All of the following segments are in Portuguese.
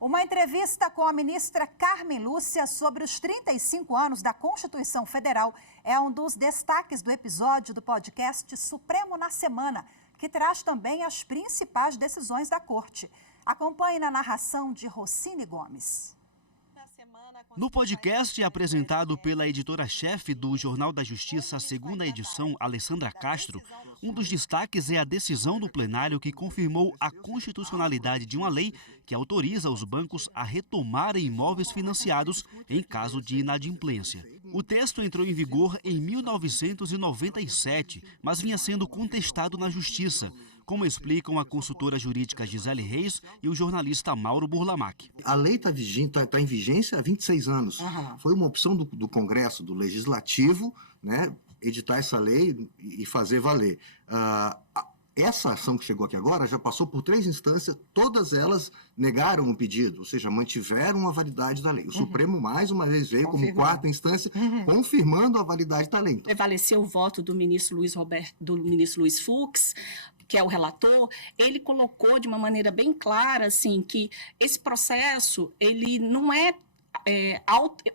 Uma entrevista com a ministra Carmen Lúcia sobre os 35 anos da Constituição Federal é um dos destaques do episódio do podcast Supremo na Semana, que traz também as principais decisões da Corte. Acompanhe na narração de Rossini Gomes. No podcast apresentado pela editora-chefe do Jornal da Justiça, segunda edição, Alessandra Castro, um dos destaques é a decisão do plenário que confirmou a constitucionalidade de uma lei que autoriza os bancos a retomarem imóveis financiados em caso de inadimplência. O texto entrou em vigor em 1997, mas vinha sendo contestado na Justiça, como explicam a consultora jurídica Gisele Reis e o jornalista Mauro Burlamac. A lei está em vigência há 26 anos. Foi uma opção do Congresso, do Legislativo, né, editar essa lei e fazer valer. Essa ação que chegou aqui agora já passou por 3 instâncias, todas elas negaram o pedido, ou seja, mantiveram a validade da lei. O Supremo, mais uma vez, veio como 4ª instância, confirmando a validade da lei. Prevaleceu o voto do ministro Luiz Fux, que é o relator. Ele colocou de uma maneira bem clara assim, que esse processo ele não é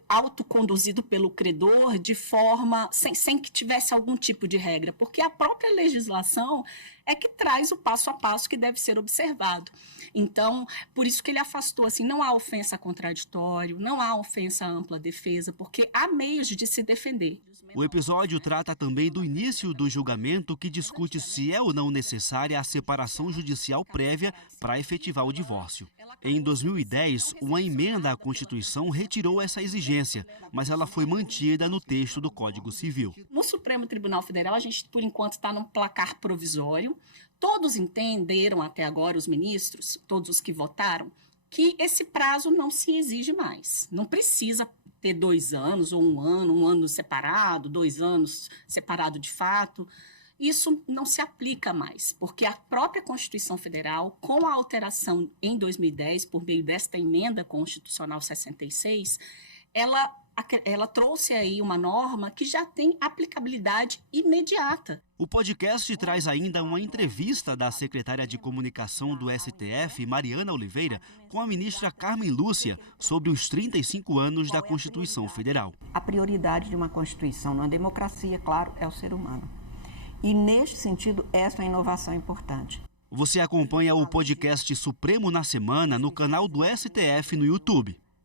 autoconduzido pelo credor de forma, sem que tivesse algum tipo de regra, porque a própria legislação é que traz o passo a passo que deve ser observado. Então, por isso que ele afastou, assim, não há ofensa a contraditório, não há ofensa à ampla defesa, porque há meios de se defender. O episódio trata também do início do julgamento, que discute se é ou não necessária a separação judicial prévia para efetivar o divórcio. Em 2010, uma emenda à Constituição retirou essa exigência, mas ela foi mantida no texto do Código Civil. No Supremo Tribunal Federal, a gente, por enquanto, está num placar provisório. Todos entenderam até agora, os ministros, todos os que votaram, que esse prazo não se exige mais. Não precisa ter 2 anos ou um ano separado, 2 anos separado de fato. Isso não se aplica mais, porque a própria Constituição Federal, com a alteração em 2010, por meio desta emenda constitucional 66, ela trouxe aí uma norma que já tem aplicabilidade imediata. O podcast traz ainda uma entrevista da secretária de Comunicação do STF, Mariana Oliveira, com a ministra Carmen Lúcia sobre os 35 anos da Constituição Federal. A prioridade de uma Constituição numa democracia, claro, é o ser humano. E, neste sentido, essa é uma inovação importante. Você acompanha o podcast Supremo na Semana no canal do STF no YouTube.